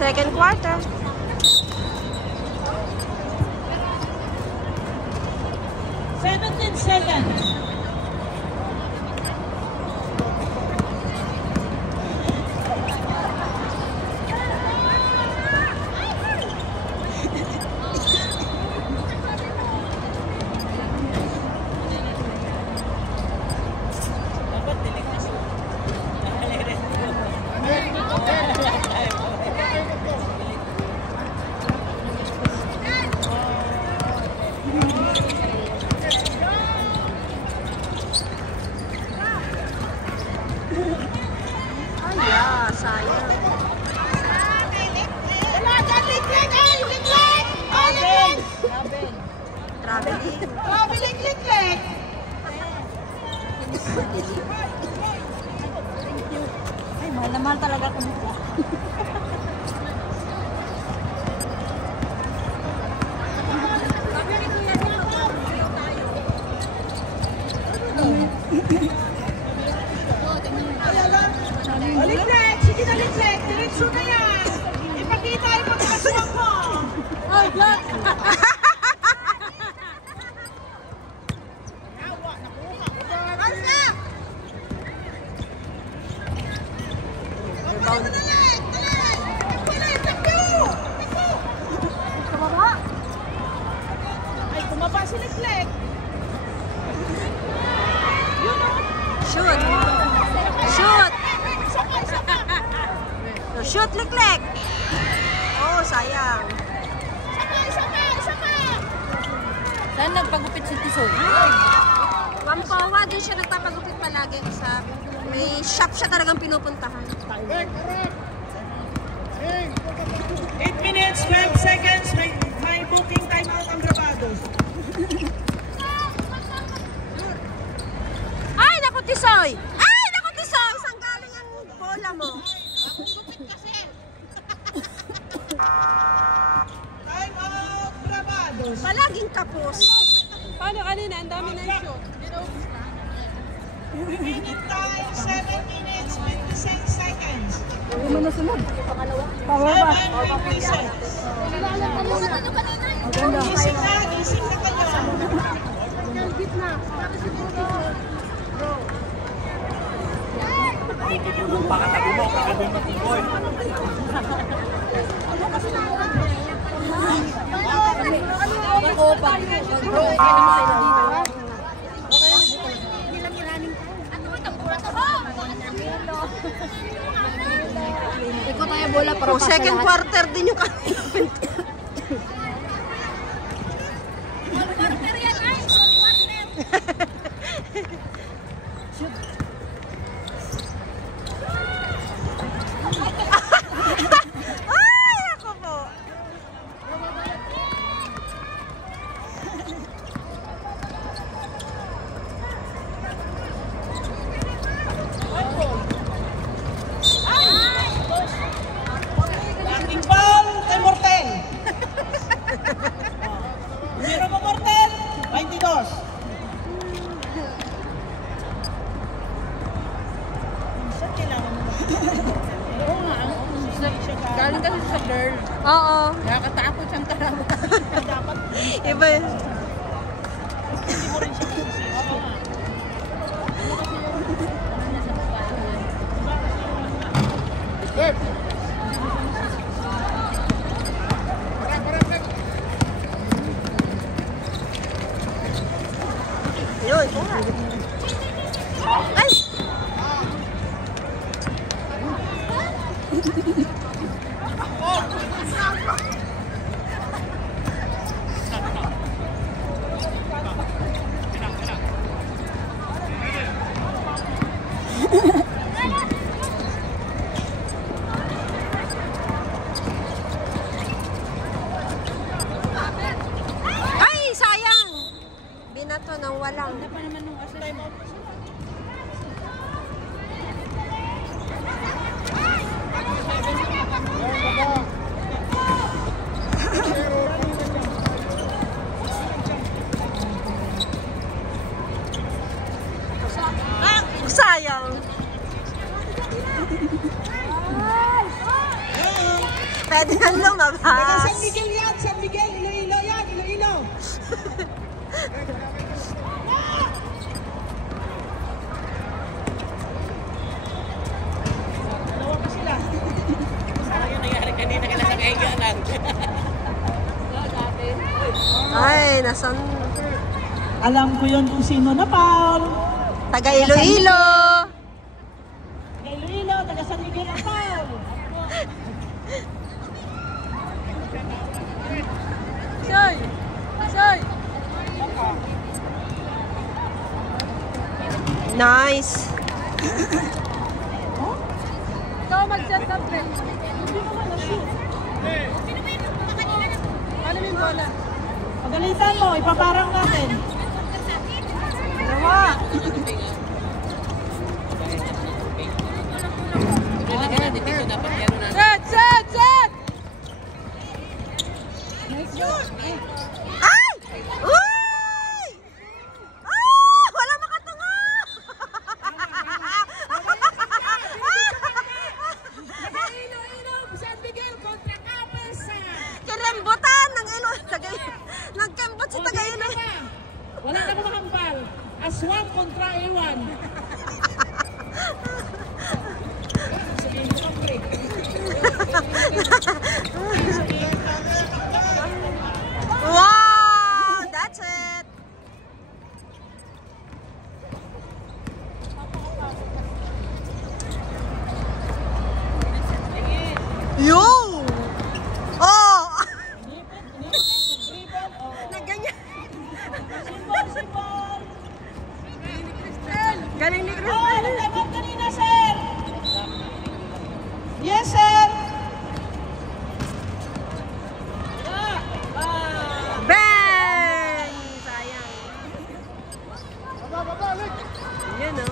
Second quarter. 17 seconds. Ay, mahal na mahal talaga kung ito. Liklek! Sige na, Liklek! Diretso na yan! Ipakita yung pagkasuwag mo! Oh, God! Ay, kumaba si Liklek! Shoot! Shoot! So, shoot, Liklek! Oh, sayang. Saan nagpagupit si Tisoy? Pampawa din siya nagpapagupit palagi sa may shop siya talagang pinupuntahan. 8 minutes, 12 seconds. May booking time out ang Bravados. Ay, naku, Tisoy! Ay, naku, Tisoy! Saan galing ang bola mo? Time out, Bravados. Palaging kapos. Paano kanina? Ang dami na yung shoot. Remaining time, 7 minutes, 26 seconds. Hindi mo nasunod. 7 represents. Gising na kayo. Ikaw tayo bola para Oh, second quarter din yung kanina. Ay, ako po. Ating ball kay Mortel. Numero mo, Mortel? 22. Saan kailangan mo? Oo nga. Galing kasi sa girl. Oo. Nakakatakot siyang tarawa. Dapat Iba yun. hindi mo rin siya masisisi. Yes. Yun. Ay! Ay, sayang! Binato ng walang. Ano pa naman nung asal? Sayang. Pwede yan Taga lumabas. San Miguel yan, San Miguel, Iloilo yan, Iloilo. Dalawa pa sila. Yung nangyari kanina ka nasa kahiga lang. Ay, nasan? Alam ko yun kung sino na, Paul. Taga Iloilo. Taga Iloilo, taga San Miguel na, Paul. Soy! Soy! Nice. Ikaw mag-set up rin. Ano yung bola? Pagalitan mo, ipaparang natin. Dalawa! Ilagay natin dito dapat yan na. Set! Set! Set! Ay! Uy! Ah! Wala makatunga! Iloilo, San Miguel kontra Kapasan. Kirembutan ng ilo. Nagkembot si taga ilo. Wala na kumakambal. Aswang kontra Ewan. Wow! That's it. Yo! Oh! Nagganyan. Galing ni Oh, Crystal. nagtawag kanina, sir. Yes, sir. Bang! Sayang. Yan o.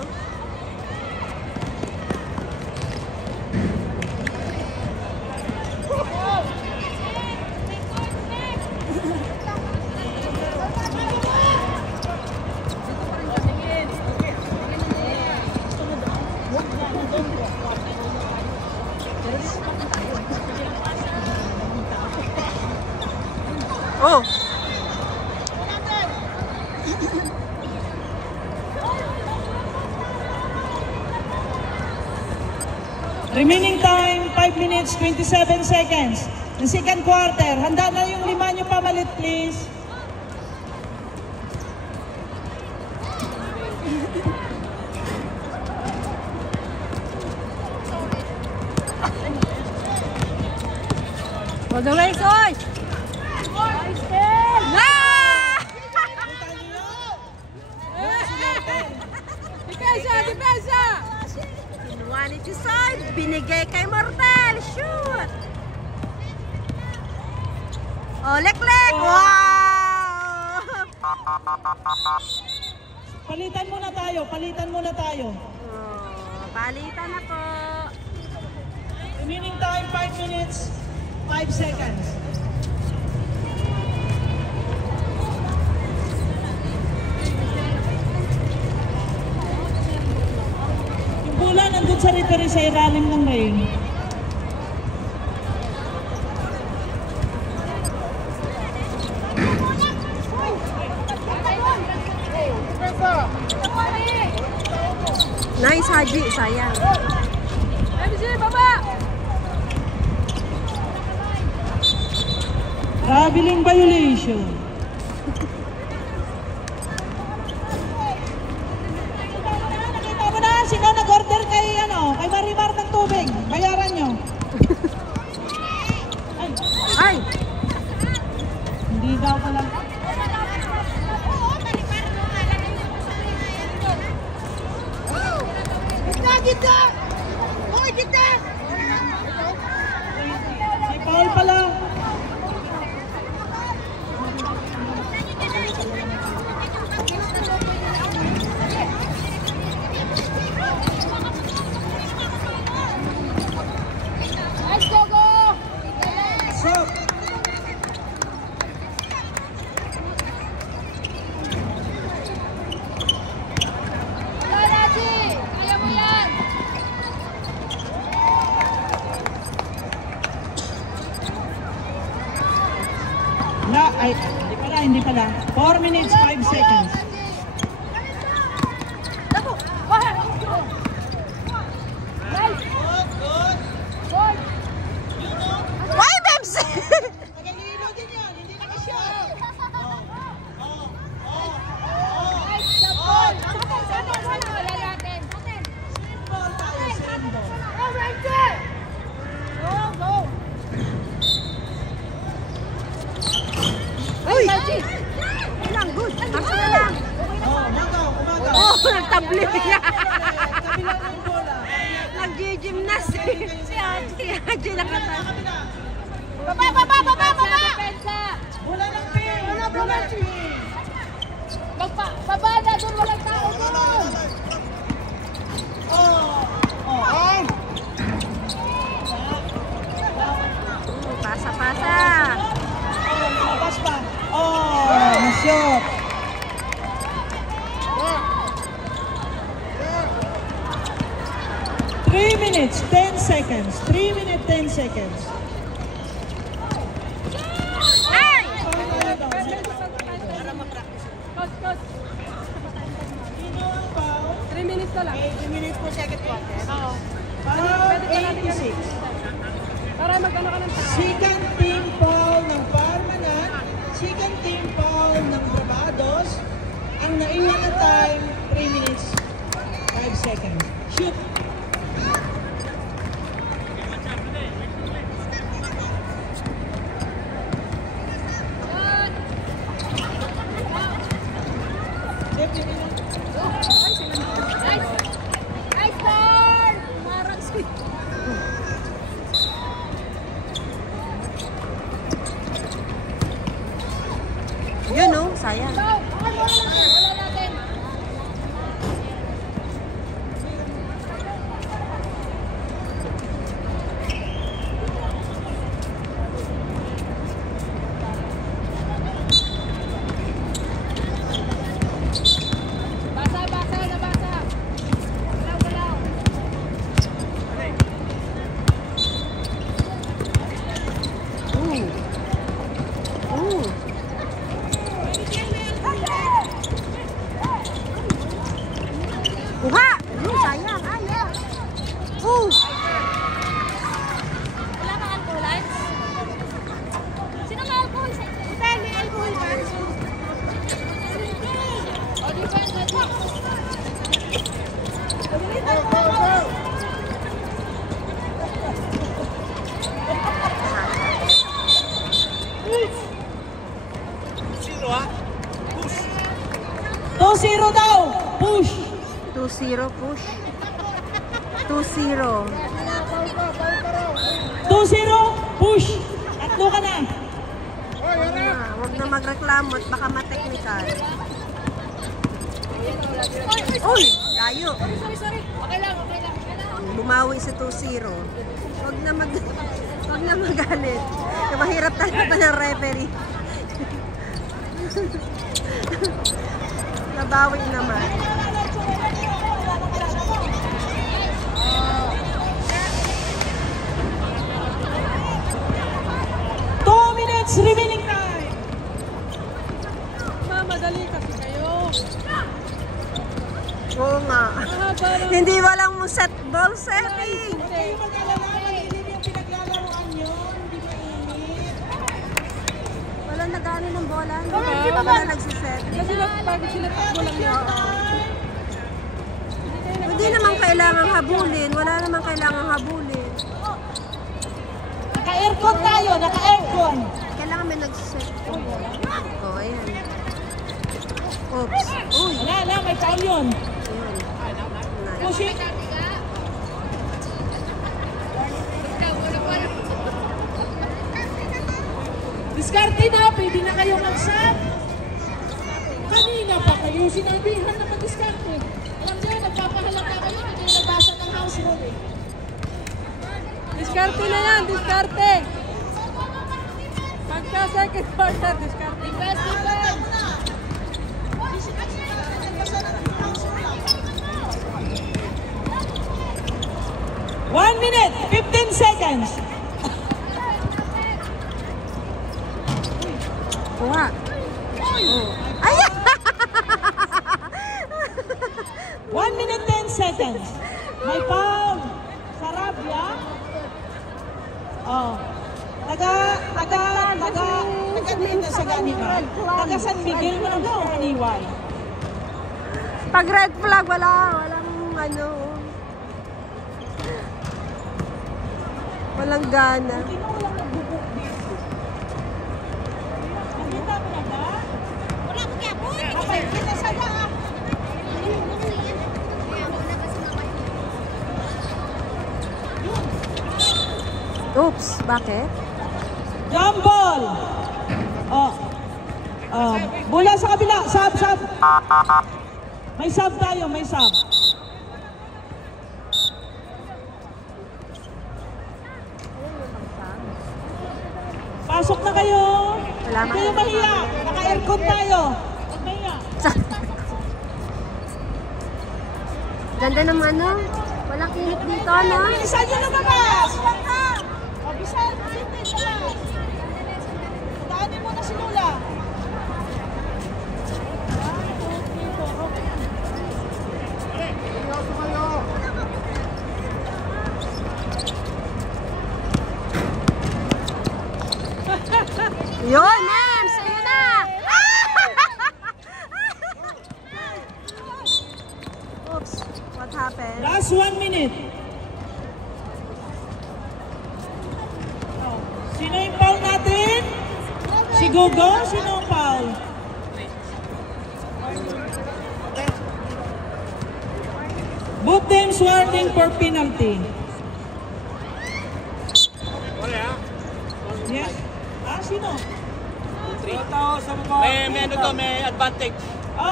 Oh. Remaining time, 5 minutes, 27 seconds. The second quarter. Handa na yung 5 nyo pamalit, please. All the way, Soy! Depensa! Depensa! Kinuha ni Tisoy, binigay kay Mortel. Shoot! Oh, lek-lek! Wow! Palitan muna tayo, palitan muna tayo. Oh, palitan na po. Remaining time, 5 minutes, 5 seconds. Yung bola nandun sa referee sa ilalim ng rail. Nice, Haji. Sayang. MC, baba! Traveling violation. Nakita mo na, sino nag-order kay Marimar ng tubig? Bayaran nyo. Ay, Ay! hindi daw pala. Gita! Hoy, gita! Si Paul pala. Let's go, go! So, Lalaji! Kaya mo yan! Ay, hindi pala. 4 minutes, 5 seconds. Why, Bebs? Magalino din yan, hindi nakashot. Simple tayo, simple. Uy! Ilang good. Basta na lang. Umagaw. Oh, nagtabli niya. Kabila ng bola. Nag-gymnast. Si Haji nakatan. Baba! Bola ng pin! Bola ng pin! Baba na doon, walang tao doon. Pasa-pasa. Labas pa. Nasyot. Three minutes, 10 seconds. 3 minutes, 10 seconds. Ay! Coach. 3 minutes na lang. 8 minutes po second quarter. Oo. Foul 86. Para magkano ka ng tao. Second team foul ng Parmanan. Second team foul ng Bravados. Ang naiwan na time, 3 minutes, 5 seconds. Shoot! Safety nila. Nice turn! Marang sweet. Yun oh, sayang. Wala natin. Basa. Galaw. Ooh. Kuha! Sayang. Wala kang alcohol? Sino may alcohol? Hotel, may alcohol ba? O, di ba? Sino ha? 2-0 daw! Push! 2-0 push. 2-0. 2-0, push! Tatlo ka na! Huwag na magreklamo at baka ma-technical. Uy! Layo. Sorry. Okay lang. Bumawi sa 2-0. Huwag na magalit. Mahirap talaga ng referee. Nabawi naman. Remaining time! Madali kasi kayo. Oo nga. Hindi walang set ball setting. Hindi mag-alala, malilim yung pinaglalaroan nyo. Hindi mainit. Wala nagano ng bola. Wala Wala nagsiset. Kasi pag sinatakbo lang yun. Hindi naman kailangang habulin. Wala naman kailangang habulin. Naka-aircon tayo, naka-aircon. Kailangan may nagsiset. Oh, ayan. Oops. Uy. Wala, may foul yun. Nice. Pushing. Diskarte na, pwede na kayo mag-sub. Kanina pa kayo, sinabihan na mag-diskarte. Alam niyo, nagpapahalata kayo, hindi yung nabasa ng house rule eh. Diskarte na yan, diskarte. Pagka second quarter, diskarte. Defense. 1 minute, 15 seconds. Kuha. Oh. Ay! 1 minute 10 seconds. May foul. Sarabia. Oh. Taga sa Ganiwa. Taga San Miguel mo na daw, Aniway. Pag red flag, walang ano. Walang gana. Sino walang nagbubuk dito? Nakita mo na ba? Wala ko kaya po. Okay, kita sa lahat. Oops, bakit? Jump ball. Oh. Bola sa kabila. Sub. May sub tayo, may sub. Pasok na kayo. Wala Huwag kayo mahiya. Naka-aircon tayo. Huwag mahiya. Ganda ng ano. Walang init dito, no? Bilisan nyo na babas. O, bisan. Sintin na. Daanin mo na si Lola. Yun, ma'am! Sa'yo na! Oops, what happened? Last 1 minute. Oh, sino yung foul natin? Si Gogo? Sino ang foul? Both teams warning for penalty. Yes? Sino? May advantage.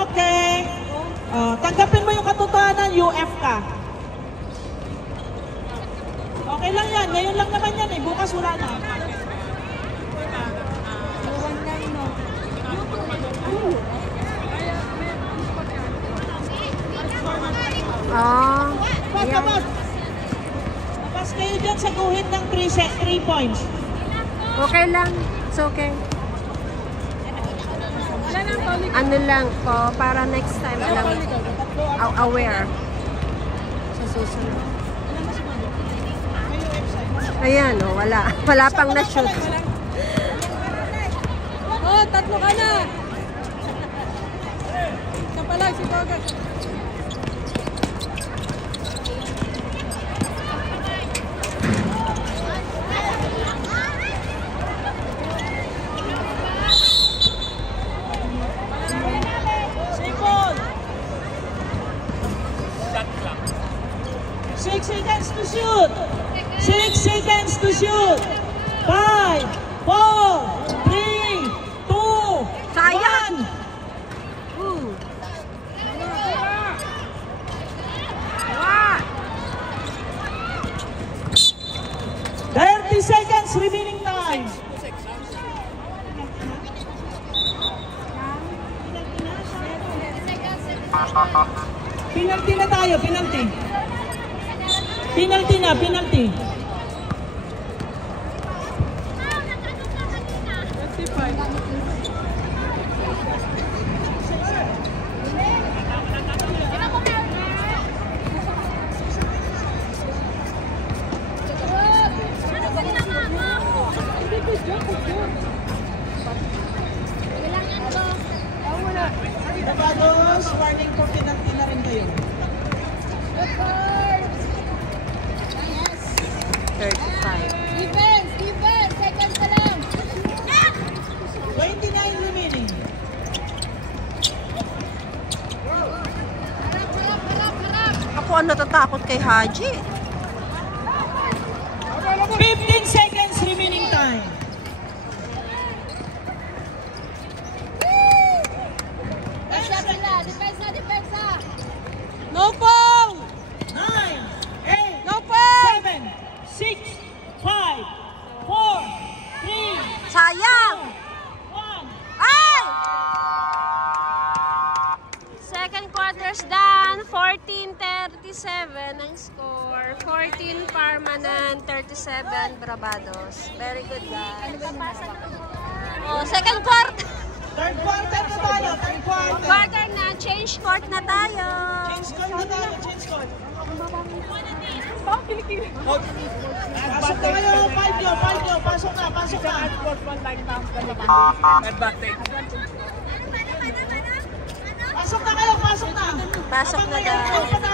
Okay. Tanggapin mo yung katotohanan, UF ka. Okay lang yan. Ngayon lang naman yan eh. Bukas wala na. Labas. Labas kayo dyan sa guhit ng 3 points. Okay lang. It's okay. Ano lang po, para next time lang aware sa susunod. Ayan, oh, wala. Wala pang na-shoot. Oh, 3 ka na. Isa pa lang si Gogo. Shoot! 6 seconds to shoot! 5, 4, 3, 2, Sayang! 30 seconds remaining time. Penalty na tayo, penalty. Penalty na, penalty. Tapos, warning for penalty na rin kayo. 35. Defense, seconds na lang. 29 remaining. Ako ang natatakot kay Haji. 15 seconds remaining time. Depensa. No foul! 9, 8, No foul! 7, 6, 5, 4, 3, Sayang! 1. Ay! Second quarter's done. 14-37 ang score. 14 Parmanan, 37 Bravados. Very good, guys. Oh, second quarter. Third quarter na tayo, third quarter. Quarter na, change court na tayo. Change court na tayo, change court. Pasok na kayo, 5 nyo, pasok na, pasok na. Advantage. Pasok na kayo, pasok na. Pasok na daw.